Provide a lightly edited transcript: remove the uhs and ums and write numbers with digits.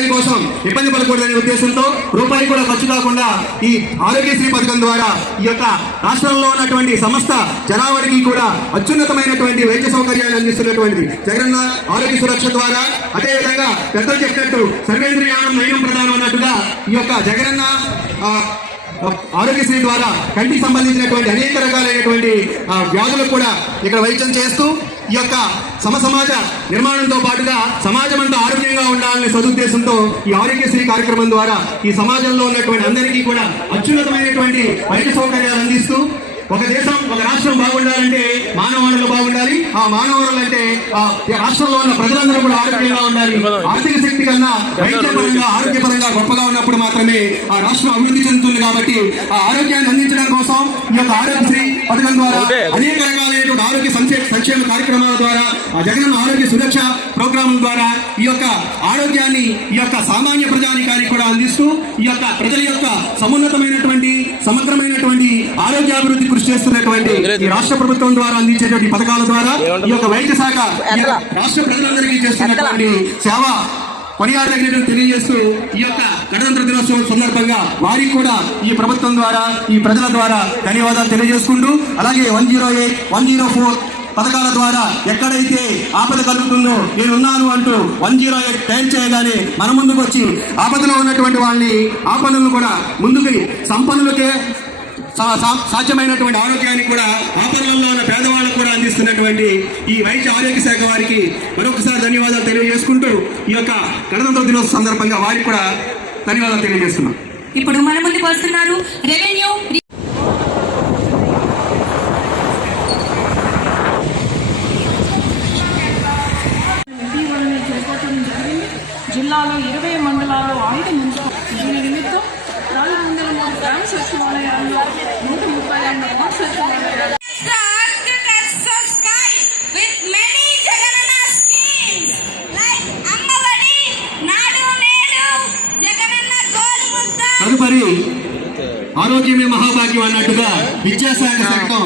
వైద్యం కోసం ఇబ్బంది పడకూడదనే ఉద్దేశంతో రూపాయి కూడా ఖర్చు కాకుండా ఈ ఆరోగ్యశ్రీ పథకం ద్వారా ఈ యొక్క రాష్ట్రంలో ఉన్నటువంటి సమస్త జనాభాకి కూడా అత్యున్నతమైనటువంటి వైద్య సౌకర్యాలు అందిస్తున్నటువంటి జగనన్న ఆరోగ్య సురక్ష ద్వారా, అదేవిధంగా పెద్దలు చెప్పినట్టు సర్వేంద్రియానం నయనం ప్రధానం అన్నట్టుగా ఈ యొక్క జగనన్న ఆరోగ్యశ్రీ ద్వారా కంటికి సంబంధించినటువంటి అనేక రకాలైనటువంటి వ్యాధులకు కూడా ఇక్కడ వైద్యం చేస్తూ ఈ యొక్క సమాజ నిర్మాణంతో పాటుగా సమాజం అంతా ఆరోగ్యంగా ఉండాలనే సదుద్దేశంతో ఈ ఆరోగ్యశ్రీ కార్యక్రమం ద్వారా ఈ సమాజంలో ఉన్నటువంటి అందరికీ కూడా అత్యున్నతమైనటువంటి వైద్య సౌకర్యాలు అందిస్తూ ఒక దేశం ఒక రాష్ట్రం బాగుండాలంటే మానవ వనరులు బాగుండాలి. ఆ మానవ వనరులు అంటే రాష్ట్రంలో ఉన్న ప్రజలందరూ కూడా ఆరోగ్యంగా ఉండాలి. ఆర్థిక శక్తి కన్నా వైద్యపరంగా ఆరోగ్యపరంగా గొప్పగా ఉన్నప్పుడు మాత్రమే ఆ రాష్ట్రం అభివృద్ధి చెందుతుంది. కాబట్టి ఆ ఆరోగ్యాన్ని అందించడం కోసం ఈ యొక్క ఆరోగ్యశ్రీ పథకం ద్వారా అనేక రకాలైనటువంటి ఆరోగ్య సంక్షేమ కార్యక్రమాల ద్వారా ఆ జగనన్న ఆరోగ్య సురక్ష ప్రోగ్రాం ద్వారా ఈ యొక్క ఆరోగ్యాన్ని ఈ యొక్క సామాన్య ప్రజానికానికి కూడా అందిస్తూ ఈ యొక్క ప్రజల యొక్క సమున్నతమైనటువంటి సమగ్రమైనటువంటి ఆరోగ్యాభివృద్ధి కృషి చేస్తున్నటువంటి ఈ రాష్ట్ర ప్రభుత్వం ద్వారా అందించేటువంటి పథకాల ద్వారా ఈ యొక్క వైద్య శాఖ రాష్ట్ర ప్రజలందరికీ చేస్తున్నటువంటి సేవ కొనియాడదగినట్టు తెలియజేస్తూ ఈ యొక్క గణతంత్ర దినోత్సవం సందర్భంగా వారికి కూడా ఈ ప్రభుత్వం ద్వారా ఈ ప్రజల ద్వారా ధన్యవాదాలు తెలియజేసుకుంటూ, అలాగే 108, 104 పథకాల ద్వారా ఎక్కడైతే ఆపద కలుగుతుందో నేనున్నాను అంటూ 108 టైం చేయగానే మన ముందుకు వచ్చి ఆపదలో ఉన్నటువంటి వాళ్ళని ఆపదలను కూడా ముందుకు సంపన్నులకే సాధ్యమైనటువంటి ఆరోగ్యాన్ని కూడా ఆపదలలో ఉన్న పేదవాళ్ళకు కూడా అందిస్తున్నటువంటి ఈ వైద్య ఆరోగ్య శాఖ వారికి మరొకసారి ధన్యవాదాలు తెలియజేసుకుంటూ ఈ యొక్క గణతంత్ర దినోత్సవం సందర్భంగా వారికి కూడా ధన్యవాదాలు తెలియజేస్తున్నాం. ఇప్పుడు మన ముందుకు వస్తున్నారు రెవెన్యూ జిల్లాలో 20 మండలాల్లో 5 మున్సిపల్ నిమిత్తం 403 గ్రామ సచివాలయాల్లో 132 గ్రామ సచివాలయాలు తదుపరి ఆరోగ్యమే మహాభాగ్యం అన్నట్టుగా విద్యాశాఖ శకటం